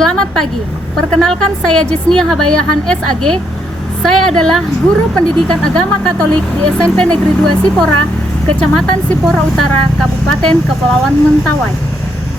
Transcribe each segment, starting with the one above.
Selamat pagi, perkenalkan saya Jesnia Habayahan SAG. Saya adalah guru pendidikan agama Katolik di SMP Negeri 2 Sipora, Kecamatan Sipora Utara, Kabupaten Kepulauan Mentawai.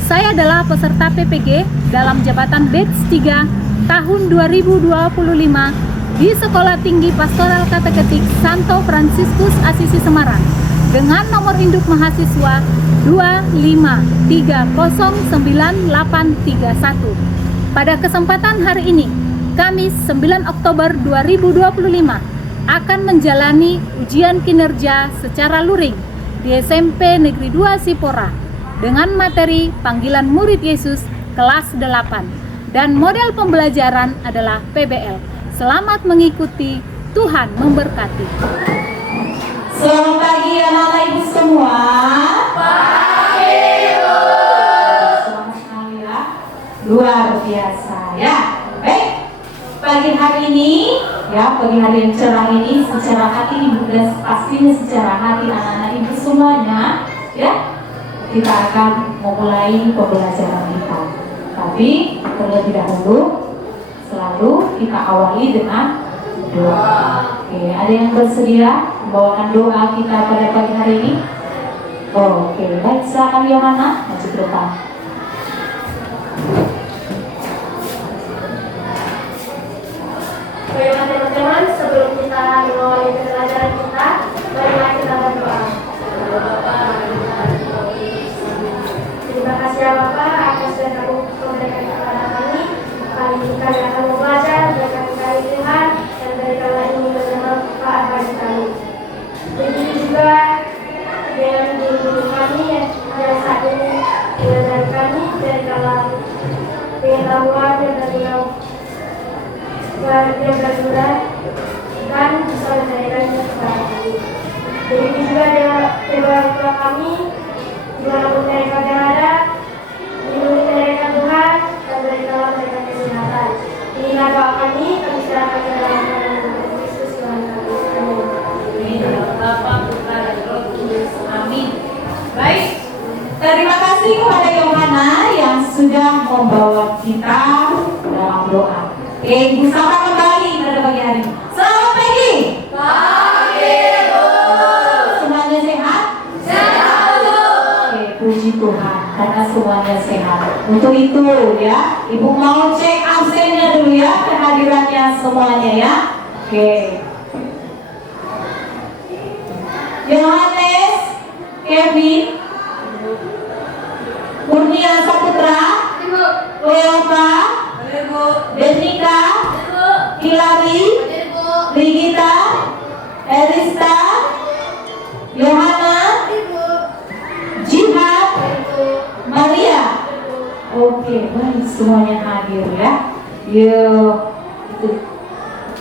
Saya adalah peserta PPG dalam jabatan Batch 3 tahun 2025 di Sekolah Tinggi Pastoral Kateketik Santo Fransiskus Asisi Semarang dengan nomor induk mahasiswa 253098831. Pada kesempatan hari ini, Kamis 9 Oktober 2025 akan menjalani ujian kinerja secara luring di SMP Negeri 2 Sipora dengan materi panggilan murid Yesus kelas 8 dan model pembelajaran adalah PBL. Selamat mengikuti, Tuhan memberkati. Selamat pagi anak-anak ibu semua. Pagi ibu. Selamat sekali ya. Luar biasa ya. Baik. Pagi hari ini ya, pagi hari yang cerah ini secara hati ibu dan pastinya secara hati anak-anak ibu semuanya ya. Kita akan memulai pembelajaran kita. Tapi terlebih dahulu selalu kita awali dengan doa. Oke, ada yang bersedia membawakan doa kita pada pagi hari ini? Oke, baik, silakan Yohana maju ke depan. Baiklah teman-teman, sebelum kita mengawali pembelajaran kita, marilah kita berdoa. Terima kasih ya Bapak atas yang kamu memberikan kepada kami. Kali ini kami akan belajar, berikan kami Tuhan, dan berikanlah ini bermanfaat bagi kami. Begitu juga dengan guru kami yang saat ini mengajar kami, berikanlah pengetahuan dan berikanlah yang berguna dan bisa menjadikannya kepada kami. Begitu juga dengan kedua orang kami, dimanapun mereka berada, lindungi mereka Tuhan, dan berikanlah mereka kesehatan. Inilah doa kami serahkan ke dalam nama Yesus Tuhan kami. Amin. Bapa, Putra, dan Roh Kudus. Amin. Baik. Terima kasih kepada Yohana yang sudah membawa kita dalam doa. Oke, ibu sapa kembali pada pagi hari ini. Selamat pagi. Pagi, Bu. Semuanya sehat? Sehat, Bu. Oke, puji Tuhan karena semuanya sehat. Untuk itu ya, ibu mau cek absennya dulu ya, kehadirannya semuanya ya. Oke. Yohanes, Kevin, Kurnia Saputra, Leopa, Denika, Hilary, Rigita, Erista, Yohana, Jihad, Maria. Oke, baik, semuanya hadir ya. Yuk, itu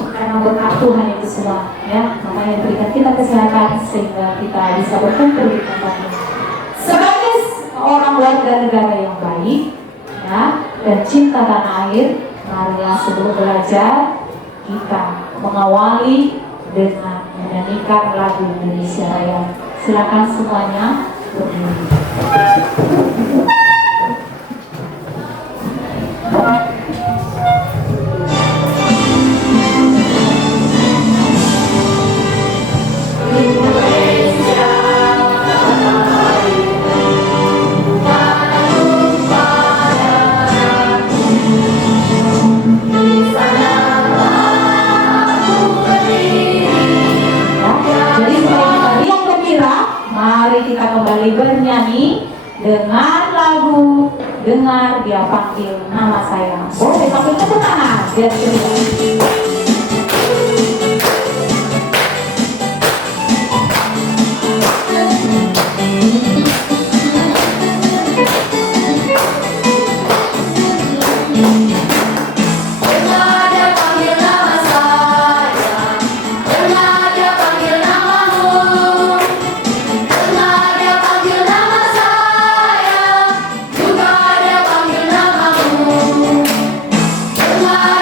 karena berkat Tuhan itu semua ya, makanya berikan kita kesehatan sehingga kita bisa berkumpul di tempat ini. Sebagai orang warga negara yang baik ya, dan cinta tanah air, marilah sebelum belajar kita mengawali dengan menyanyikan lagu Indonesia Raya. Silakan semuanya berdiri. Mari kita kembali bernyanyi dengan lagu Dengar Dia Panggil Nama Saya. Boleh sambil tepuk tangan biar cerita. Dengar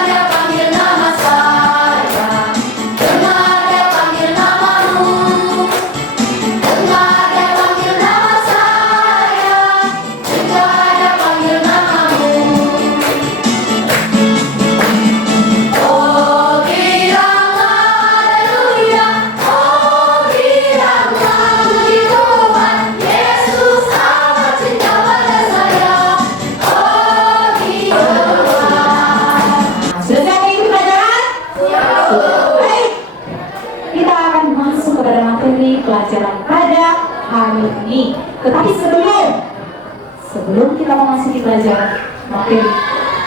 dia panggil nama saya. Tetapi sebelum kita memasuki pelajaran materi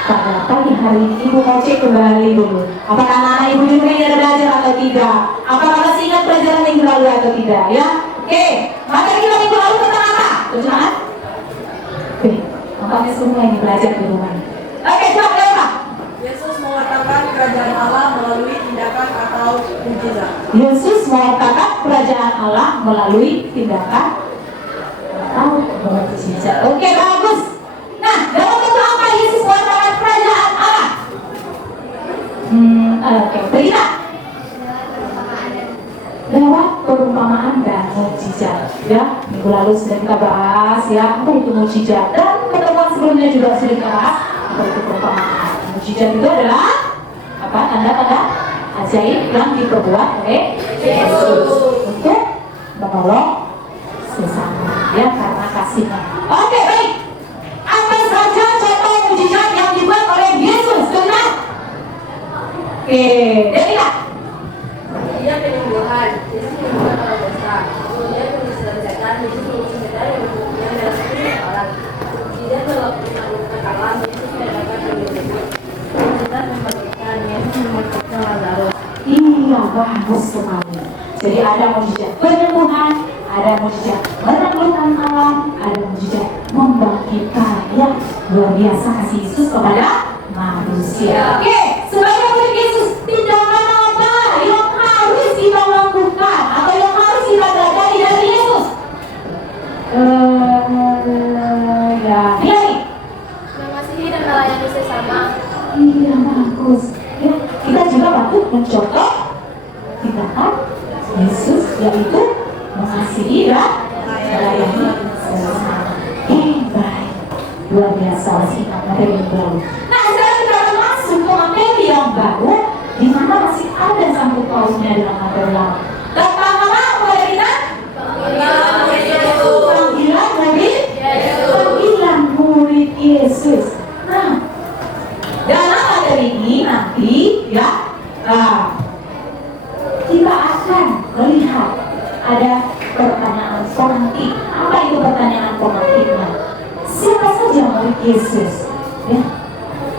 pada pagi hari ini, Ibu mau cek kembali dulu. Apakah anak-anak Ibu di rumah ini ada belajar atau tidak? Apakah masih ingat pelajaran minggu lalu atau tidak? Ya, oke. Materi kita minggu lalu tentang apa? Terjemahan? Oke, nampaknya semua ini belajar di rumah. Oke, jawab apa? Yesus mengatakan kerajaan Allah melalui tindakan atau mukjizat. Yesus mengatakan kerajaan Allah melalui tindakan atau mukjizat. Oke, bagus. Nah, dalam bentuk apa Yesus mengatakan kerajaan Allah? Oke, berita. Lewat perumpamaan dan mukjizat. Ya, minggu lalu sudah kita bahas ya, apa itu mukjizat, dan pertemuan sebelumnya juga sudah kita bahas apa itu perumpamaan. Mukjizat itu adalah apa? Tanda-tanda ajaib yang diperbuat oleh Yesus untuk menolong sesama, ya, karena kasihnya. Oke, baik. Apa saja contoh mukjizat yang dibuat oleh Yesus? Benar? Oke, Devina. Dia penyembuhan, Yesus menyembuhkan orang dosa. Kemudian mengusir setan, Yesus mengusir setan yang dalam setiap orang. Tidak menaklukkan alam, Yesus menyatakan penyembuhan. Mukjizat membangkitkan, Yesus membangkitkan Lazarus. Iya, bagus sekali. Jadi ada mukjizat penyembuhan, ada mukjizat menaklukkan alam, ada mukjizat membangkitkan. Ya, luar biasa kasih Yesus kepada manusia. Oke, sebagai murid Yesus, tindakan apa yang harus kita lakukan atau yang harus kita pelajari dari Yesus? Ya, nih. Mengasihi dan melayani sesama. Iya, bagus. Ya, kita juga patut mencontoh tindakan Yesus, yaitu mengasihi dan melayani sesama. Baik, luar biasa singkat materi yang baru. Nah, sekarang kita akan masuk ke materi yang baru, di mana masih ada sangkut pautnya dengan materi lama. Tentang apa materi kita? Panggilan murid Yesus. Nah, dalam materi ini nanti ya, kita akan melihat ada pertanyaan pengantin. Apa itu pertanyaan pengantinnya? Siapa saja murid Yesus? Ya,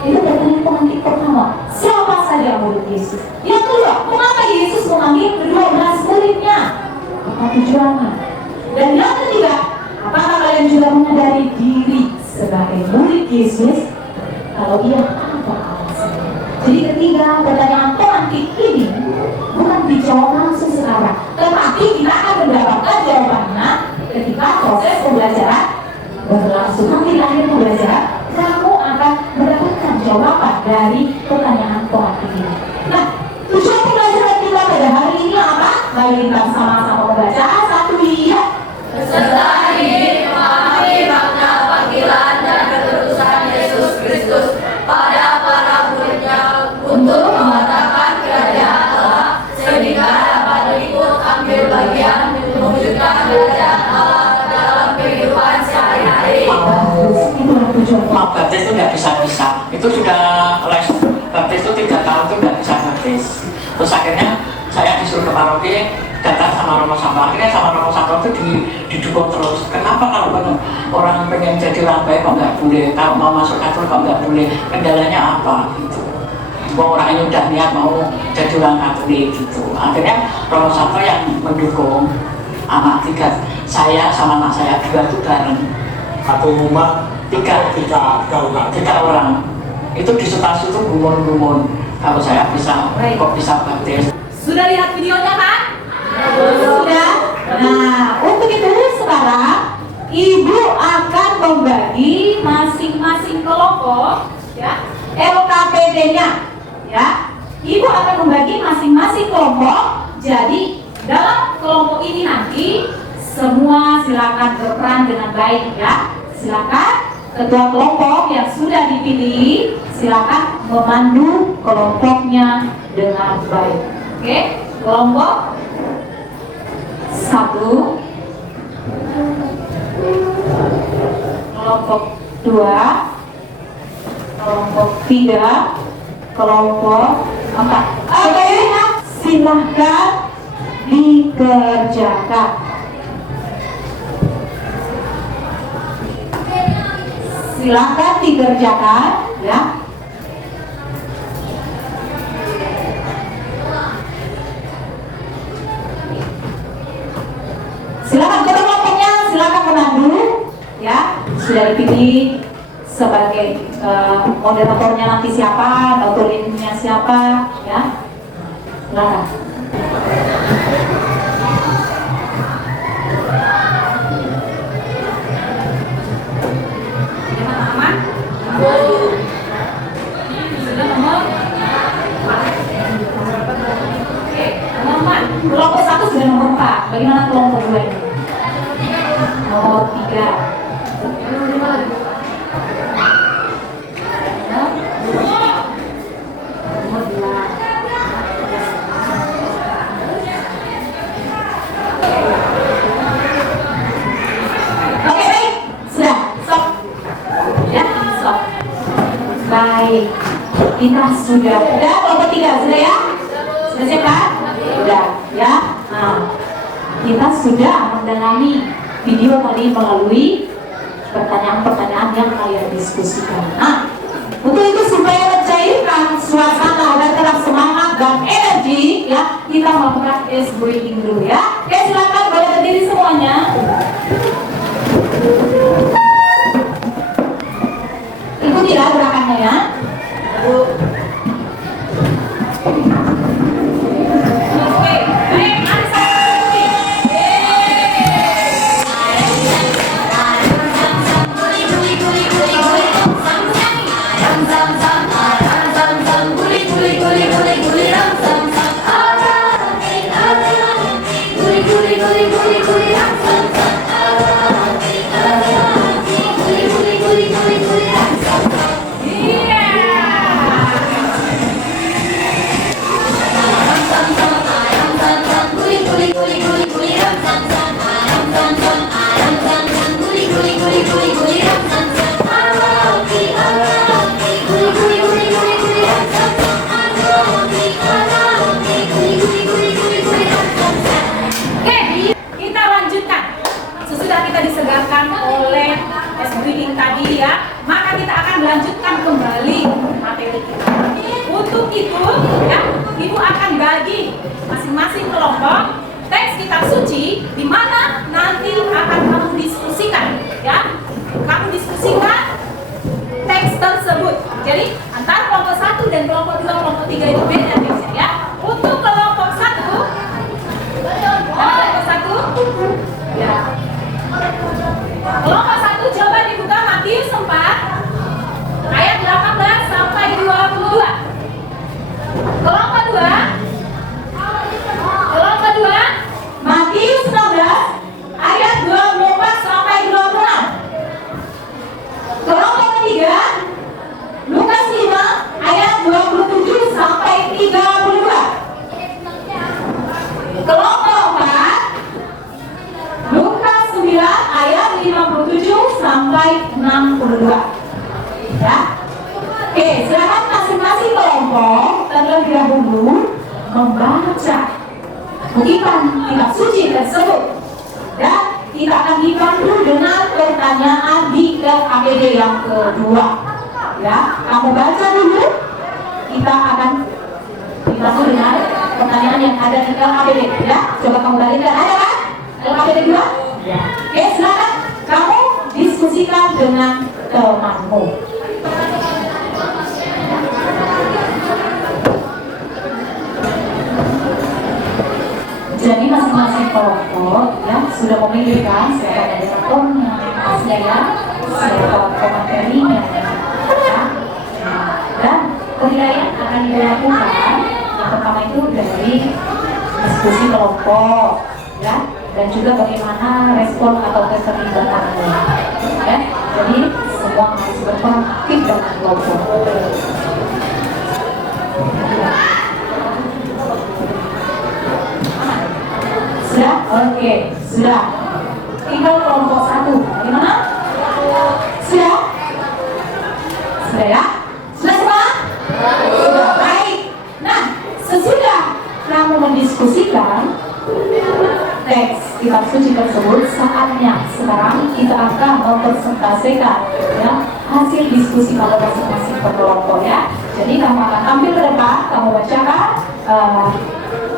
itu pertanyaan pengantin pertama. Siapa saja murid Yesus? Yang kedua, mengapa Yesus memanggil ke-12 muridnya? Apa tujuannya? Dan yang ketiga, apakah kalian juga menyadari diri sebagai murid Yesus? Kalau iya, apa alasannya? Jadi ketiga pertanyaan pengantin ini bukan dijawab langsung sekarang, tetapi kita akan mendapatkan jawabannya ketika proses pembelajaran berlangsung. Nanti di akhir pembelajaran kamu akan mendapatkan jawaban dari pertanyaan pengantin ini. Nah, tujuan pembelajaran kita pada hari ini apa? Mari kita sama-sama membaca. Satu, iya. Beserta ini memahami makna panggilan dan keterusan Yesus Kristus pada para muridnya untuk mengatakan kerajaan Allah sehingga dapat ikut ambil bagian mewujudkan kerajaan Allah dalam kehidupan sehari-hari. Itulah tujuan. Baptis itu nggak bisa-bisa, itu sudah les baptis itu 3 tahun itu nggak bisa baptis. Terus akhirnya saya disuruh ke paroki, datang sama Romo Santo. Akhirnya sama Romo Santo itu didukung terus. Kenapa kalau orang pengen jadi orang baik kok nggak boleh, kalau mau masuk Katolik kok nggak boleh, kendalanya apa gitu. Orang ini udah niat mau jadi orang Katolik gitu. Akhirnya Romo Santo yang mendukung anak 3, saya sama anak saya 2 itu bareng. Satu rumah 3 orang itu di stasiun itu gumun-gumun kalau saya kok bisa baptis. Sudah lihat videonya kan? Sudah. Nah, untuk itu sekarang Ibu akan membagi masing-masing kelompok, ya, LKPD-nya, ya. Ibu akan membagi masing-masing kelompok. Jadi dalam kelompok ini nanti semua silakan berperan dengan baik, ya. Silakan ketua kelompok yang sudah dipilih silakan memandu kelompoknya dengan baik. Oke, kelompok 1, kelompok 2, kelompok 3, kelompok 4. Oke, silahkan dikerjakan. silakan dikerjakan ya. Silakan kelompoknya, silakan menandu ya. Sudah dipilih sebagai moderatornya nanti siapa, notulinnya siapa ya. Silakan. Aman? Sudah nomor? Oke, nomor 4. Kelompok 1 sudah nomor 4. Bagaimana kelompok 2 ini? Nomor 3. Nomor 2. Oke, baik. Sudah, stop. Ya, stop. Baik. Kita sudah. Udah kelompok 3 sudah ya? Sudah siap kan? Sudah ya. Nah, kita sudah mendalami video tadi melalui pertanyaan-pertanyaan yang kalian diskusikan. Nah, untuk itu supaya mencairkan suasana dan tetap semangat dan energi ya, kita melakukan ice breathing dulu ya. Oke, silakan boleh berdiri semuanya. Ikuti ya gerakannya ya. Oke, baik, mari saya disegarkan oleh ice breathing tadi ya, maka kita akan melanjutkan kembali materi kita. Untuk itu ya, Ibu akan bagi masing-masing kelompok teks kitab suci di mana nanti akan kamu diskusikan ya. Kamu diskusikan teks tersebut. Jadi antara kelompok 1 dan kelompok 2, kelompok 3 itu beda teksnya ya. Untuk kelompok 1 ya. Kelompok 1 coba dibuka Matius 4 ayat 18 sampai 22. Kelompok 2 Matius 16 ayat 24 sampai 26. Kelompok ketiga Lukas 5 ayat 27 sampai 32. Kelompok 4 Lukas 9 ayat 57 sampai 62. Ya. Oke, silakan masing-masing kelompok terlebih dahulu membaca kutipan kitab suci tersebut. Dan kita akan dipandu dengan pertanyaan di LKPD yang kedua. Ya, kamu baca dulu. Kita akan dipandu dengan pertanyaan yang ada di LKPD. Ya, coba kamu balikan. Ada kan? LKPD 2? Ya. Oke, silakan kamu diskusikan dengan temanmu. Jadi masing-masing kelompok ya sudah memilihkan siapa moderatornya, ya, siapa pematerinya, ya. Dan penilaian akan dilakukan. Yang pertama itu dari diskusi kelompok, ya, dan juga bagaimana respon atau keterlibatanmu, ya. Jadi semua harus berperan dalam kelompok. Sudah? Oke, sudah. Tinggal kelompok 1. Bagaimana? Sudah? Sudah ya? Sudah semua? Sudah. Baik. Nah, sesudah kamu mendiskusikan teks kitab suci tersebut, saatnya sekarang kita akan akan mempresentasikan ya hasil diskusi kamu masing-masing per kelompok ya. Jadi kamu akan tampil ke depan, kamu bacakan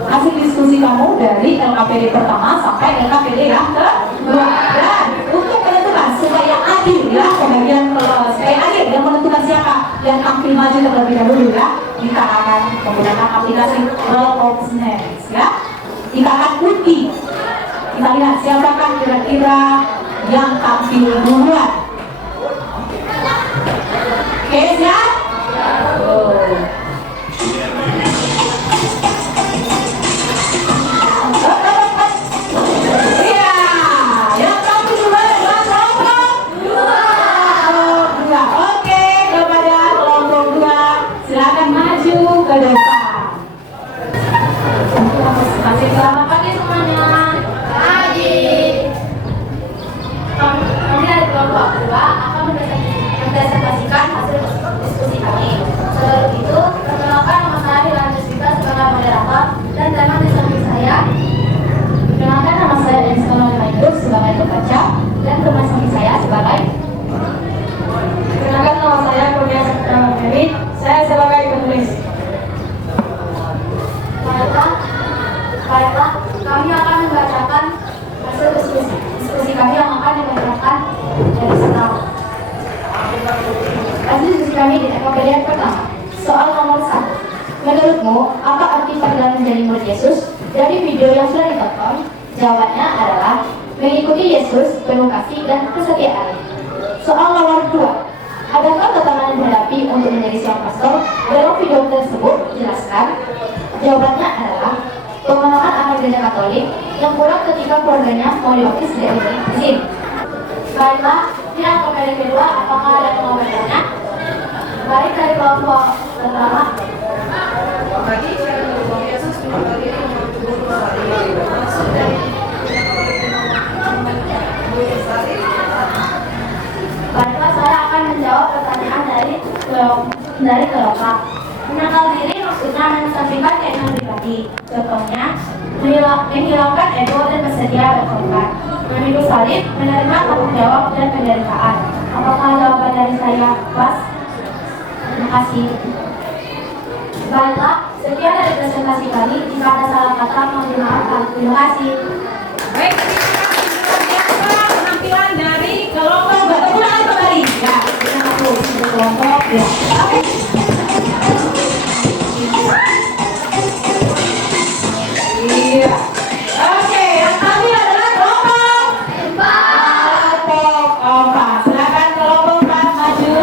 hasil diskusi kamu dari LKPD pertama sampai LKPD yang kedua. Dan untuk menentukan supaya adil ya pembagian supaya adil yang menentukan siapa yang tampil maju terlebih dahulu ya, kita akan menggunakan aplikasi Roll of Snaps ya. Kita akan undi. Kita lihat siapakah kira-kira yang tampil duluan. Oke, siap? Iya, yang tampil duluan adalah kelompok dua. Oke, kepada kelompok dua, silakan maju ke depan. Selamat pagi semuanya. Kami dari kelompok kedua akan mempresentasikan hasil diskusi kami. Sebelum itu, perkenalkan nama saya Hilal Deswita sebagai moderator dan tema diskusi saya. Perkenalkan nama saya Denskala Maidus sebagai pembaca dan tema diskusi saya sebagai. Perkenalkan nama saya Kurnia Sakrama Mary, saya sebagai penulis. Baiklah, kami akan membacakan hasil diskusi kami yang akan dibacakan dari sekarang. Hasil diskusi kami di LKPD yang pertama. Soal nomor 1. Menurutmu, apa arti panggilan menjadi murid Yesus? Dari video yang sudah ditonton, jawabannya adalah mengikuti Yesus, penuh kasih dan kesetiaan. Soal nomor 2. Adakah tantangan yang dihadapi untuk menjadi seorang pastor? Dalam video tersebut, jelaskan. Jawabannya adalah pengalaman anak gereja Katolik yang kurang ketika keluarganya mau dibaptis dari izin. Baiklah, ini LKPD kedua, apakah ada yang mau bertanya? Baik, dari kelompok pertama. Bagi cara berhubung Yesus meninggal diri untuk tubuh maksud dari Baiklah, saya akan menjawab pertanyaan dari kelompok. Menangkal diri maksudnya mengesampingkan keinginan pribadi. Contohnya, menghilangkan ego dan bersedia berkorban. Memikul salib, menerima tanggung jawab dan penderitaan. Apakah jawaban dari saya pas? Terima kasih. Baiklah, sekian dari presentasi kami. Jika ada salah kata, mohon dimaafkan. Terima kasih. Baik, terima kasih penampilan dari kelompok berulang kembali. Ya, kita masuk ke kelompok ya. Oke. Iya. Oke, yang kami adalah kelompok 4. Silakan kelompok 4 maju.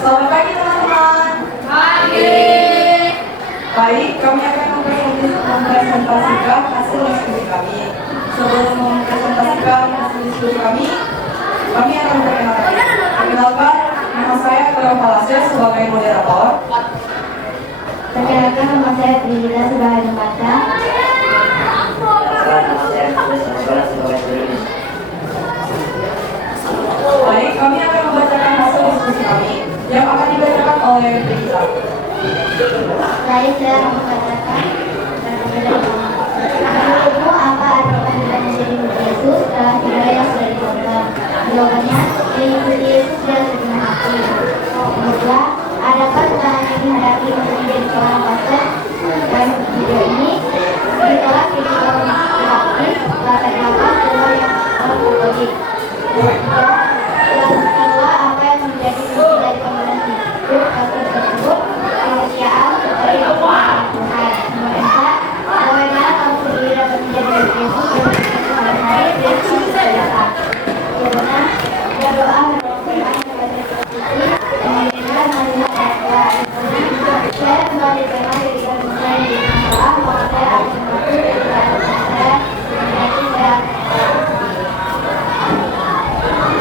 Selamat pagi teman-teman. Baik, kami akan mempresentasikan hasil diskusi kami. Sebelum mempresentasikan hasil diskusi kami akan perkenalkan nama saya Cleo Palacio sebagai moderator. Perkenalkan nama saya Tridina sebagai pembaca. Baik, kami akan membacakan hasil diskusi kami yang akan dibacakan oleh Rita. Baik, saya membacakan menurutmu apa arti panggilan menjadi murid Yesus dalam video yang sudah ditonton? Jawabannya, mengikuti Yesus dan sepenuh hati. Kedua, adakah tantangan yang dihadapi untuk menjadi seorang pastor? Dan video ini ditolak kritikal praktis latar belakang keluar yang Katolik. Yang kedua, apa yang menjadi fungsi dari panggilan hidup pastor tersebut? Kesetiaan seperti Tuhan. Nomor 4, bagaimana kamu sendiri dapat menjadi murid Yesus dan hari dan kesehatan? Jawabannya, berdoa mendoakan kepada Tuhan dan mendengar nasihat ayat-ayat. Saya kembali dengan dirikan saya di masalah bahwa saya akan membantu dan saya menjadi saya.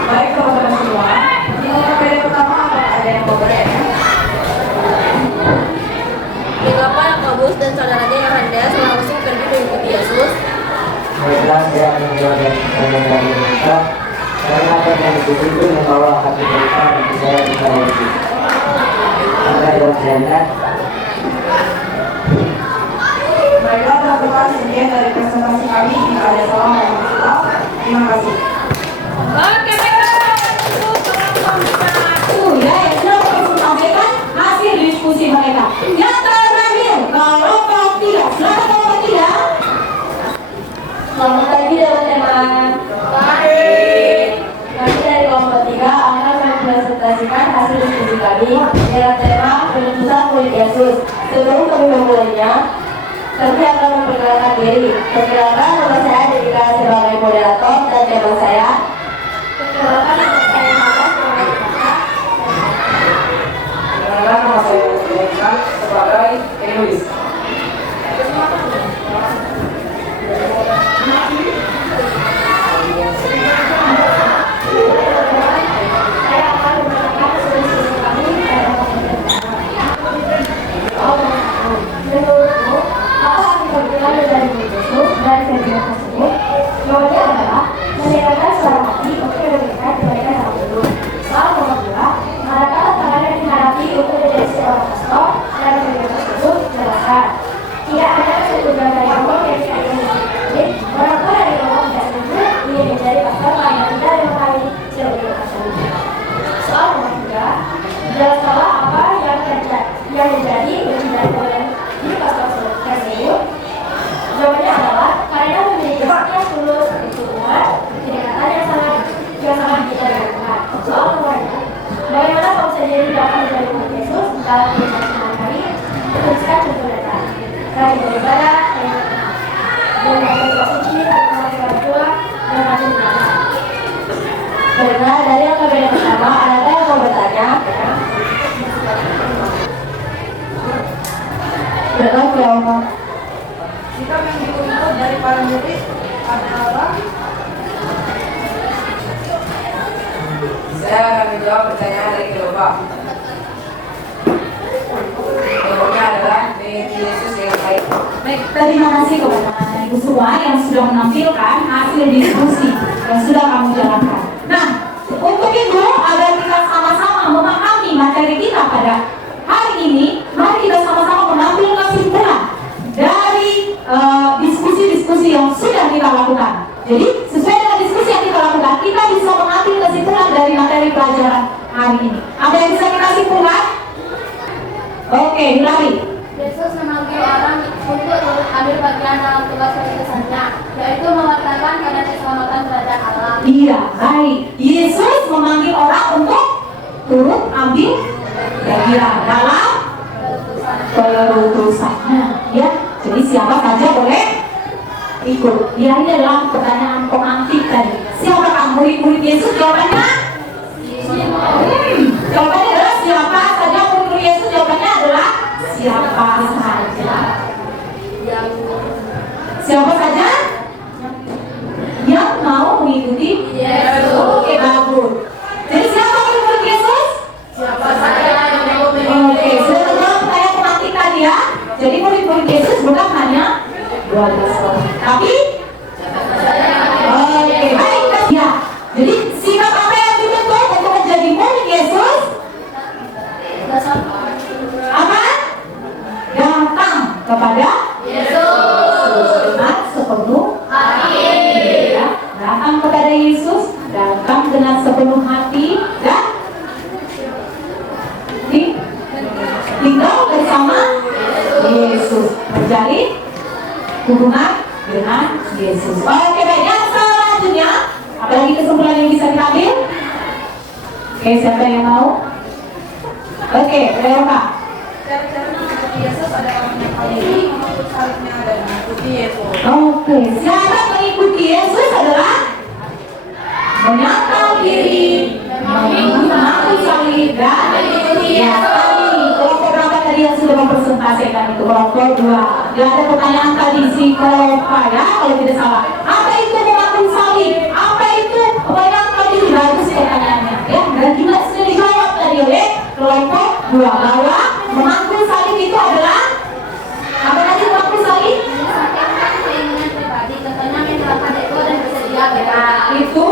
Baik teman-teman semua, di LKPD pertama ada yang mau bertanya? Mengapa Yakobus dan saudaranya Yohanes langsung pergi mengikuti Yesus? Mereka tidak menjawab pertanyaan dari mereka karena apa yang itu membawa hati mereka dan tidak bisa lagi. Apa yang terjadi? Baiklah teman-teman, sekian dari presentasi kami. Jika ada salah, mohon Oke, baiklah. Kelompok 1 Ya, yang sudah mempresentasikan hasil diskusi mereka. Yang terakhir, kelompok 3. Silakan kelompok 3. Selamat pagi teman-teman. Kami dari kelompok 3 akan mempresentasikan hasil diskusi kami dengan tema penuntutan murid Yesus. Sebelum kami memulainya, kami akan memperkenalkan diri. Perkenalkan, nama saya Dedika sebagai moderator dan tema saya. Perkenalkan, nama saya Magas sebagai kakak. Perkenalkan, nama saya Dedika sebagai penulis. Saya akan memperkenalkan hasil diskusi kami pada menurutmu, apa arti perkenalan dari murid Yesus dan firman tersebut? Jawabannya adalah mendengarkan suara hati untuk mendengarkan kebaikan sama hidup. Soal nomor 2, manakala tangan yang dihadapi untuk menjadi seorang pastor dan firman tersebut jelaskan. Tidak ada kesetujuan dari Allah yang tidak ingin menjadi orang tua dari Allah tidak setuju ingin menjadi pastor karena tidak mengetahui selebihnya tersebut. Soal nomor 3, jelaskanlah apa yang menjadi oleh di pastor tersebut. Jawabannya adalah karena memiliki yang tulus, keturunan, kedekatan yang sangat kita dengan Tuhan. Soal nomor 4, bagaimana kamu sendiri dapat menjadi murid Yesus dalam kehidupan sehari-hari? Tuliskan contoh data. Rajin beribadah, dan berdoa suci, berdoa orang tua, dan rajin beribadah. Benar, dari yang kami pertama, ada yang mau bertanya? Benar, kelompok. Sikap yang dituntut dari para murid adalah saya akan menjawab pertanyaan dari kelompok. Jawabannya adalah mengikuti Yesus yang baik. Baik, terima kasih kepada Ibu semua yang sudah menampilkan hasil diskusi yang sudah kamu jalankan. Nah, untuk itu agar kita sama-sama memahami materi kita pada hari ini, mari kita sama-sama mengambil kesimpulan dari diskusi-diskusi yang sudah kita lakukan. Jadi, sesuai dengan diskusi yang kita lakukan, kita bisa mengambil kesimpulan dari materi pelajaran hari ini. Ada yang bisa kita simpulkan? Oke, Hilary. Yesus memanggil orang untuk turut ambil bagian dalam tugas penugasannya, yaitu mewartakan keadaan keselamatan kerajaan Allah. Iya, baik. Yesus memanggil orang untuk turut ambil bagian dalam perutusannya. Ya, jadi siapa saja boleh ikut. Ya, ini adalah pertanyaan pengantin tadi. Siapakah murid-murid Yesus? Jawabannya? Jawabannya adalah siapa saja murid-murid Yesus? Jawabannya adalah siapa saja. Siapa saja yang mau mengikuti Yesus? Oke, bagus. Jadi siapa murid-murid Yesus? Siapa saja yang mau Oke, sudah terjawab pertanyaan pengantin tadi ya. Jadi murid-murid Yesus bukan hanya 12 orang, tapi oke, baik. Ya, jadi sikap apa yang dituntut untuk menjadi murid Yesus? Apa? Datang kepada Yesus dengan sepenuh hati. Ya, datang kepada Yesus, datang dengan sepenuh hati dan tinggal bersama Yesus, menjalin hubungan dengan Yesus. Oke, baik. Yang selanjutnya, apalagi kesimpulan yang bisa kita ambil? Oke, siapa yang mau? Oke, Reva. Cara-cara mengikuti Yesus adalah menyangkal diri, memikul salibnya dan mengikuti Yesus. Oke, cara mengikuti Yesus adalah menyangkal diri, mengaku salib dan mengikuti Yesus. Kelompok berapa tadi yang sudah mempresentasikan itu? Kelompok 2. Ya, ada pertanyaan tadi si kelompok ya, kalau tidak salah. Apa itu mengaku salib? Apa itu menyangkal diri? Bagus pertanyaannya. Ya, dan juga sudah dijawab tadi oleh kelompok 2 bahwa mengaku salib itu adalah apa tadi mengaku salib? keinginan pribadi, contohnya menyerahkan ego dan bersedia bebas. Itu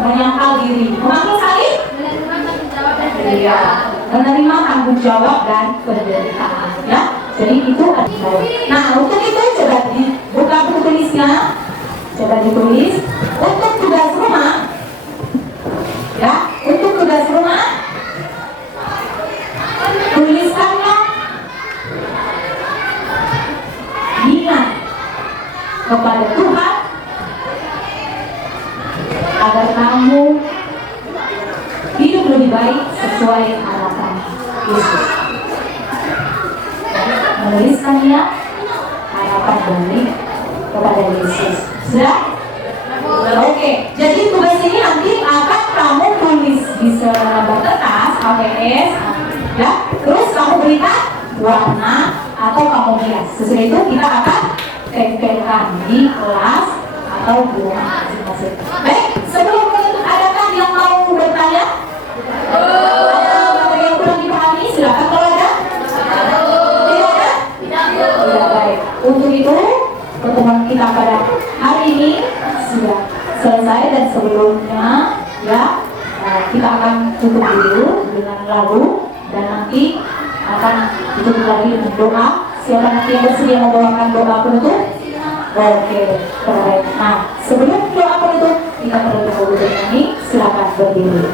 menyangkal diri. Mengaku salib? Menerima tanggung jawab dan Iya, penderitaan. menerima tanggung jawab dan penderitaan. Ya, jadi itu adalah. Nah, untuk itu coba dibuka buku tulisnya. Coba ditulis. Untuk tugas rumah, agar kamu hidup lebih baik sesuai harapan Yesus. Menuliskannya harapan dari kepada Yesus. Sudah? Oke, jadi tugas ini nanti akan kamu tulis di selembar kertas HVS, ya. Terus kamu berikan warna atau kamu hias. Sesudah itu kita akan tempelkan di kelas atau di rumah masing-masing. Baik, sebelum menutup adakah yang mau bertanya? Ada materi yang kurang dipahami? Silakan kalau ada. Tidak ada? Tidak, baik. Untuk itu pertemuan kita pada hari ini sudah selesai, dan sebelumnya ya kita akan tutup dulu dengan lagu dan nanti akan ditutup lagi dengan doa. Siapa nanti yang bersedia membawakan doa penutup? Oke, baik. Nah, sebelum doa penutup kita perlu dahulu bernyanyi. Silakan berdiri.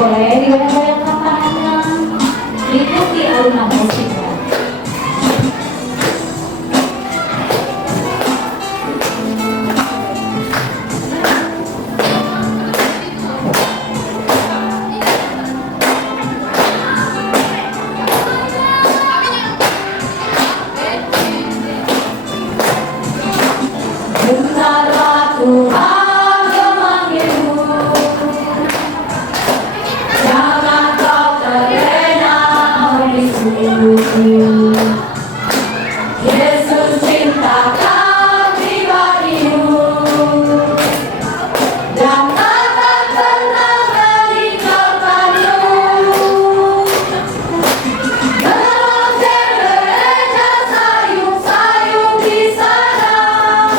Boleh digoyang-goyangkan tangannya, ikuti alunan musiknya. Benarlah Tuhan memanggilmu, jangan kau terlena membisu. Yesus cintakan pribadimu dan takkan pernah meninggalkanmu. Dalam gereja sayung-sayung di sana,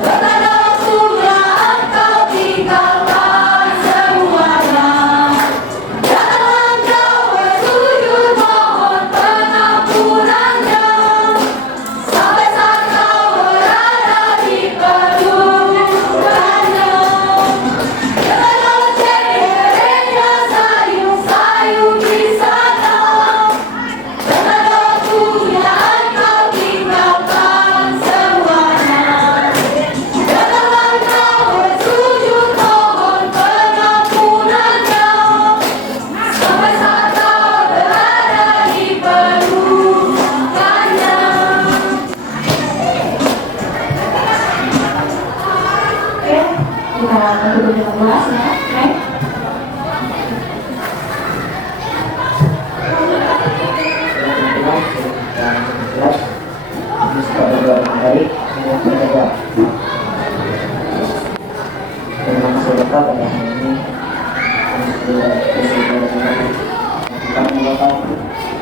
karena sudah engkau tinggalkan semuanya. Jangan kau bersujud mohon pengampunannya, sampai saat kau berada di kedudukannya. Dalam gereja sayung-sayung di sana, karena sudah engkau tinggalkan semuanya. Jangan kau bersujud mohon pengampunannya, sampai saat kau berada di kedudukannya. Oke, kita tutup dengan doa ya. Oke. Terima kasih Bapak pada hari ini. Kami sudah kami Bapak,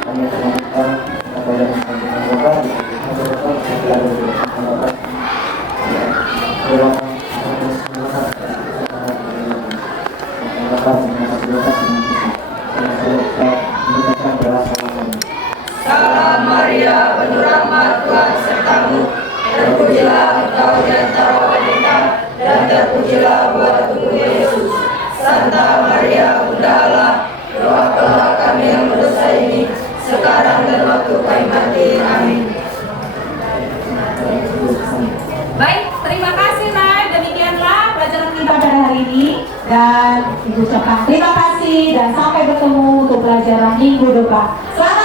kami terangkan kepada masyarakat Bapak, masyarakat setelah beberapa Bapak. Terima Salam Maria, penuh rahmat, Tuhan sertamu. Terpujilah engkau di antara wanita, dan terpujilah buah tubuh Yesus. Santa Maria, Bunda Allah, doakanlah kami yang berdosa ini, sekarang dan waktu kami mati. Amin. Baik, terima kasih Nay. Demikianlah pelajaran kita pada hari ini, dan Ibu ucapkan terima kasih dan sampai bertemu untuk pelajaran minggu depan. Selamat